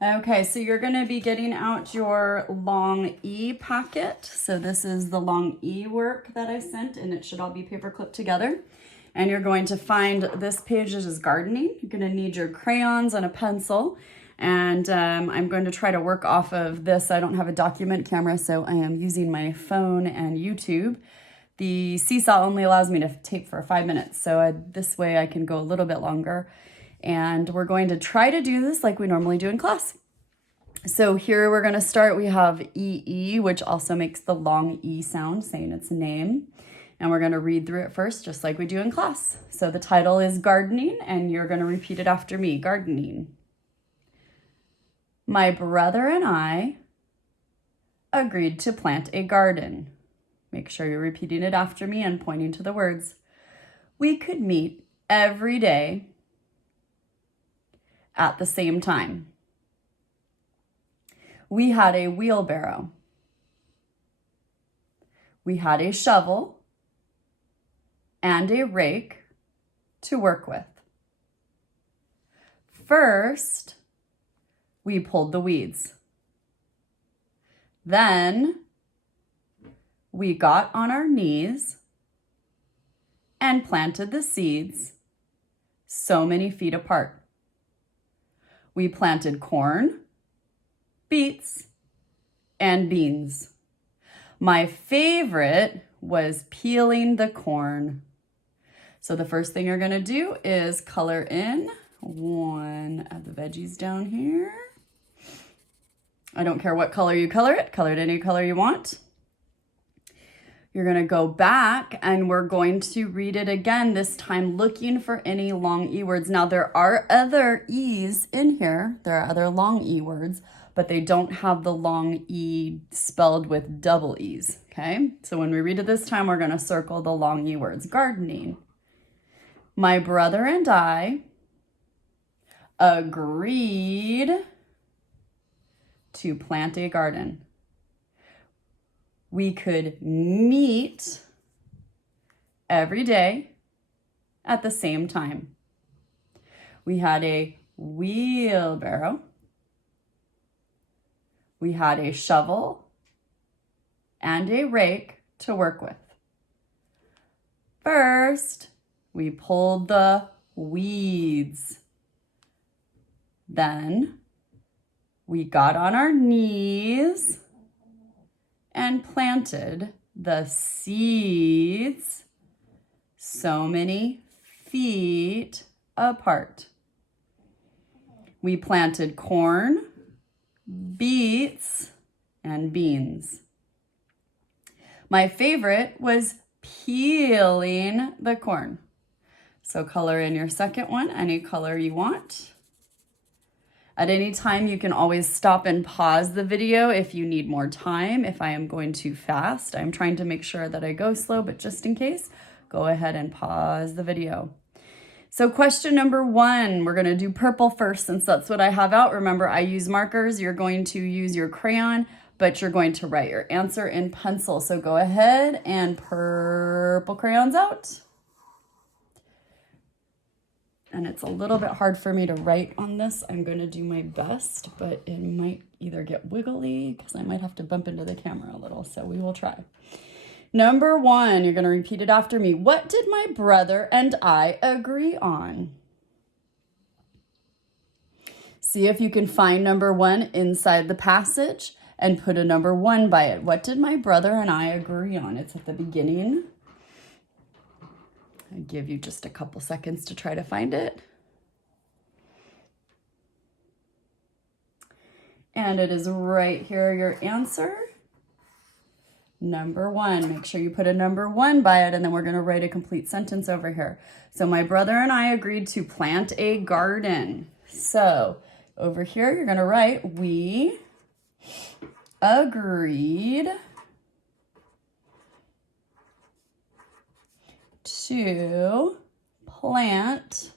Okay, so you're going to be getting out your long E packet. So this is the long E work that I sent, and it should all be paper clipped together. And you're going to find this page that is gardening. You're going to need your crayons and a pencil. And I'm going to try to work off of this. I don't have a document camera, so I am using my phone and YouTube. The Seesaw only allows me to tape for 5 minutes, so this way I can go a little bit longer. And we're going to try to do this like we normally do in class. So here we're going to start. We have EE, which also makes the long E sound, saying its name. And we're going to read through it first, just like we do in class. So the title is Gardening, and you're going to repeat it after me. Gardening. My brother and I agreed to plant a garden. Make sure you're repeating it after me and pointing to the words. We could meet every day at the same time. We had a wheelbarrow. We had a shovel and a rake to work with. First, we pulled the weeds. Then, we got on our knees and planted the seeds so many feet apart. We planted corn, beets, and beans. My favorite was peeling the corn. So the first thing you're gonna do is color in one of the veggies down here. I don't care what color you color it any color you want. You're gonna go back and we're going to read it again, this time looking for any long E words. Now there are other E's in here. There are other long E words, but they don't have the long E spelled with double E's, okay? So when we read it this time, we're gonna circle the long E words. Gardening. My brother and I agreed to plant a garden. We could meet every day at the same time. We had a wheelbarrow. We had a shovel and a rake to work with. First, we pulled the weeds. Then, we got on our knees and planted the seeds so many feet apart. We planted corn, beets, and beans. My favorite was peeling the corn. So color in your second one, any color you want. At any time, you can always stop and pause the video if you need more time. If I am going too fast, I'm trying to make sure that I go slow, but just in case, go ahead and pause the video. So question number 1, we're gonna do purple first since that's what I have out. Remember, I use markers. You're going to use your crayon, but you're going to write your answer in pencil. So go ahead and purple crayons out. And it's a little bit hard for me to write on this. I'm going to do my best, but it might either get wiggly because I might have to bump into the camera a little, so we will try. Number 1, you're going to repeat it after me. What did my brother and I agree on? See if you can find number 1 inside the passage and put a number 1 by it. What did my brother and I agree on? It's at the beginning. I give you just a couple seconds to try to find it. And it is right here, your answer. Number 1, make sure you put a number 1 by it, and then we're gonna write a complete sentence over here. So my brother and I agreed to plant a garden. So over here, you're gonna write, we agreed to plant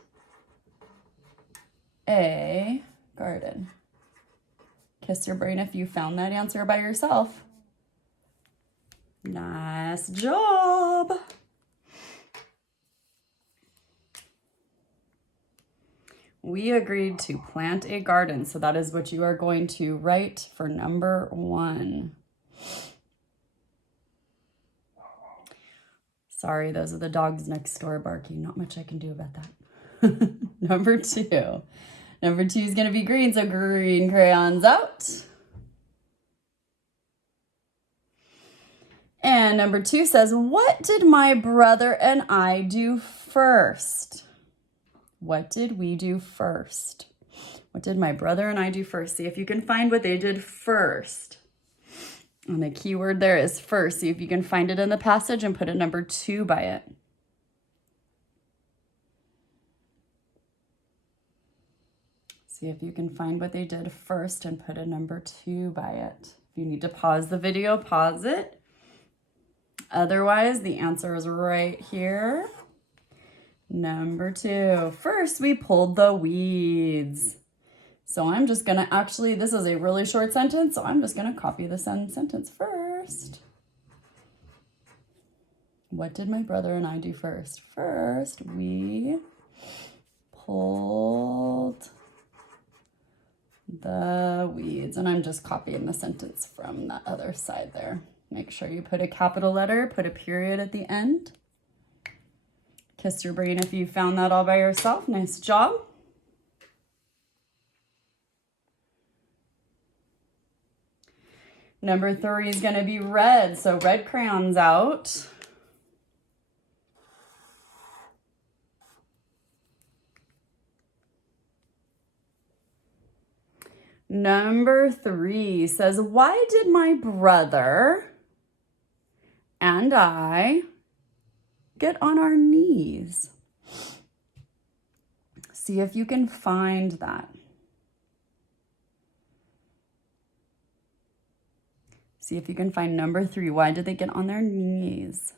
a garden. Kiss your brain if you found that answer by yourself. Nice job. We agreed to plant a garden. So that is what you are going to write for number 1. Sorry, those are the dogs next door barking. Not much I can do about that. Number 2. Number 2 is going to be green, so green crayons out. And number 2 says, what did my brother and I do first? What did we do first? What did my brother and I do first? See if you can find what they did first. And the key word there is first. See if you can find it in the passage and put a number 2 by it. See if you can find what they did first and put a number 2 by it. If you need to pause the video, pause it. Otherwise, the answer is right here. Number 2. First, we pulled the weeds. So I'm just going to actually, this is a really short sentence, so I'm just going to copy the sentence first. What did my brother and I do first? First, we pulled the weeds. And I'm just copying the sentence from the other side there. Make sure you put a capital letter, put a period at the end. Kiss your brain if you found that all by yourself. Nice job. Number 3 is going to be red. So red crayons out. Number 3 says, why did my brother and I get on our knees? See if you can find that. See if you can find number 3. Why did they get on their knees?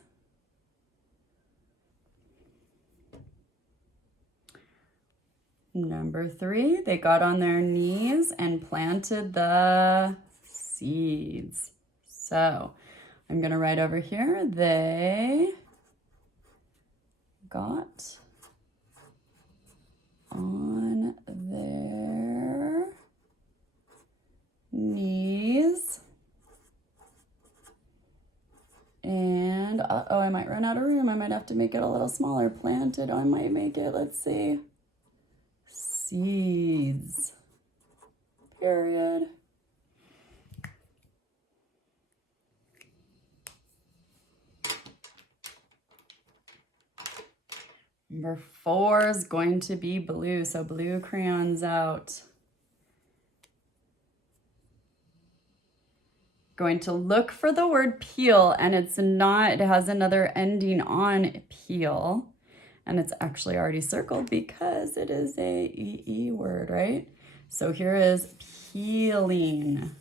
Number 3, they got on their knees and planted the seeds. So I'm going to write over here, they got on their knees. And, uh-oh, I might run out of room. I might have to make it a little smaller. Planted, I might make it, let's see. Seeds. Period. Number 4 is going to be blue, so blue crayons out. Going to look for the word peel, and it's not, it has another ending on peel, and it's actually already circled because it is a EE word, right? So here is peeling.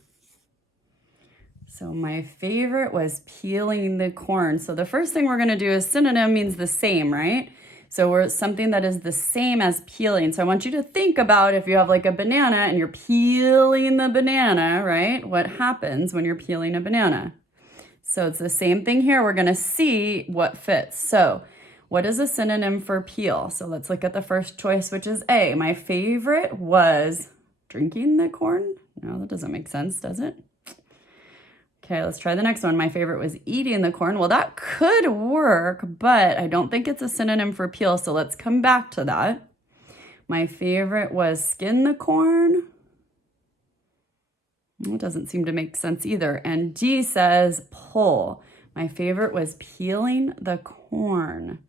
So my favorite was peeling the corn. So the first thing we're gonna do is synonym means the same, right? So we're something that is the same as peeling. So I want you to think about if you have like a banana and you're peeling the banana, right? What happens when you're peeling a banana? So it's the same thing here. We're gonna see what fits. So what is a synonym for peel? So let's look at the first choice, which is A. My favorite was drinking the corn. No, that doesn't make sense, does it? Okay, let's try the next one. My favorite was eating the corn. Well, that could work, but I don't think it's a synonym for peel, so let's come back to that. My favorite was skin the corn. It doesn't seem to make sense either. And D says pull. My favorite was peeling the corn.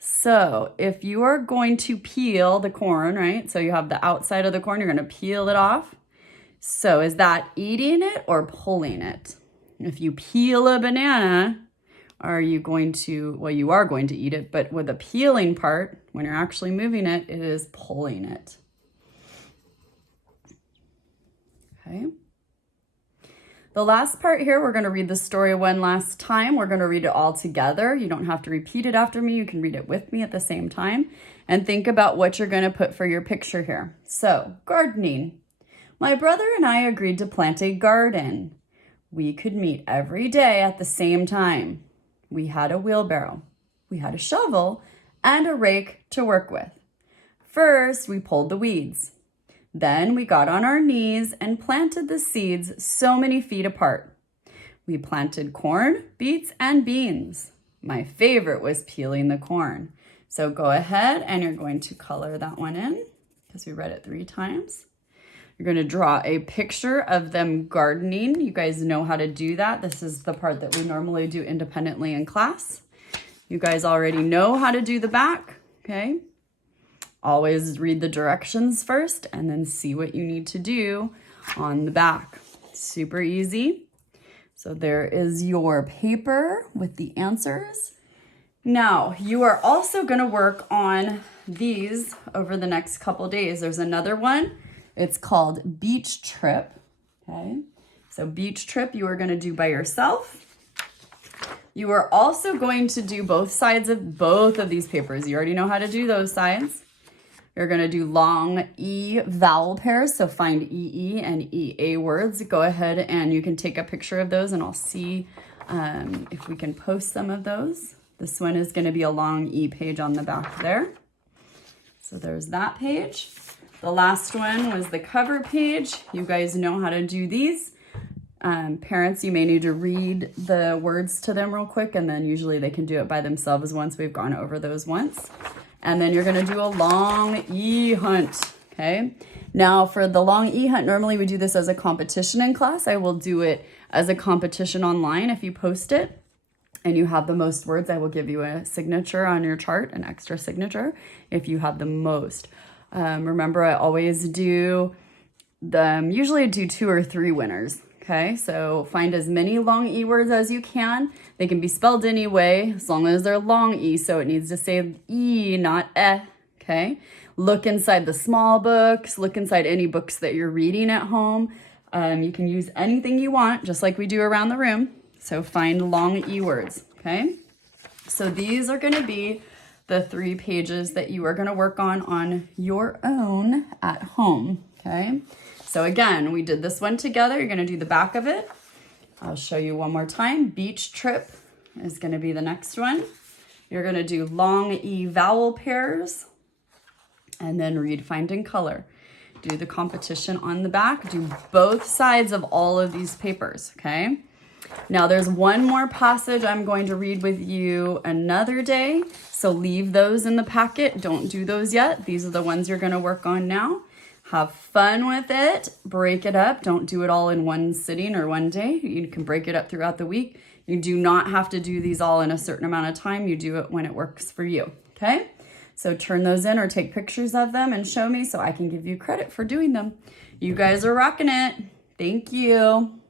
So if you are going to peel the corn, right? So you have the outside of the corn, you're going to peel it off. So is that eating it or pulling it? If you peel a banana, are you going to, well, you are going to eat it, but with the peeling part, when you're actually moving it, it is pulling it. Okay. The last part here, we're going to read the story one last time. We're going to read it all together. You don't have to repeat it after me. You can read it with me at the same time and think about what you're going to put for your picture here. So, gardening. My brother and I agreed to plant a garden. We could meet every day at the same time. We had a wheelbarrow. We had a shovel and a rake to work with. First, we pulled the weeds. Then we got on our knees and planted the seeds so many feet apart. We planted corn, beets, and beans. My favorite was peeling the corn. So go ahead and you're going to color that one in because we read it 3 times. You're going to draw a picture of them gardening. You guys know how to do that. This is the part that we normally do independently in class. You guys already know how to do the back, okay? Always read the directions first and then see what you need to do on the back. Super easy. So there is your paper with the answers. Now, you are also going to work on these over the next couple days. There's another one. It's called Beach Trip. Okay, so Beach Trip you are going to do by yourself. You are also going to do both sides of both of these papers. You already know how to do those sides. You're going to do long E vowel pairs, so find EE and EA words. Go ahead and you can take a picture of those and I'll see if we can post some of those. This one is going to be a long E page on the back there. So there's that page. The last one was the cover page. You guys know how to do these. Parents, you may need to read the words to them real quick, and then usually they can do it by themselves once we've gone over those once. And then you're going to do a long E hunt, okay? Now for the long E hunt, normally we do this as a competition in class. I will do it as a competition online if you post it and you have the most words. I will give you a signature on your chart, an extra signature, if you have the most. Remember, I always do usually I do 2 or 3 winners. Okay, so find as many long E words as you can. They can be spelled any way as long as they're long E, so it needs to say E, not eh. Okay, look inside the small books, look inside any books that you're reading at home. You can use anything you want, just like we do around the room. So find long E words. Okay, so these are going to be the 3 pages that you are going to work on your own at home. Okay, so again, we did this one together. You're going to do the back of it. I'll show you one more time. Beach Trip is going to be the next one. You're going to do long E vowel pairs and then read, find, and color. Do the competition on the back. Do both sides of all of these papers, okay? Now there's one more passage I'm going to read with you another day. So leave those in the packet. Don't do those yet. These are the ones you're going to work on now. Have fun with it. Break it up. Don't do it all in one sitting or one day. You can break it up throughout the week. You do not have to do these all in a certain amount of time. You do it when it works for you, okay? So turn those in or take pictures of them and show me so I can give you credit for doing them. You guys are rocking it. Thank you.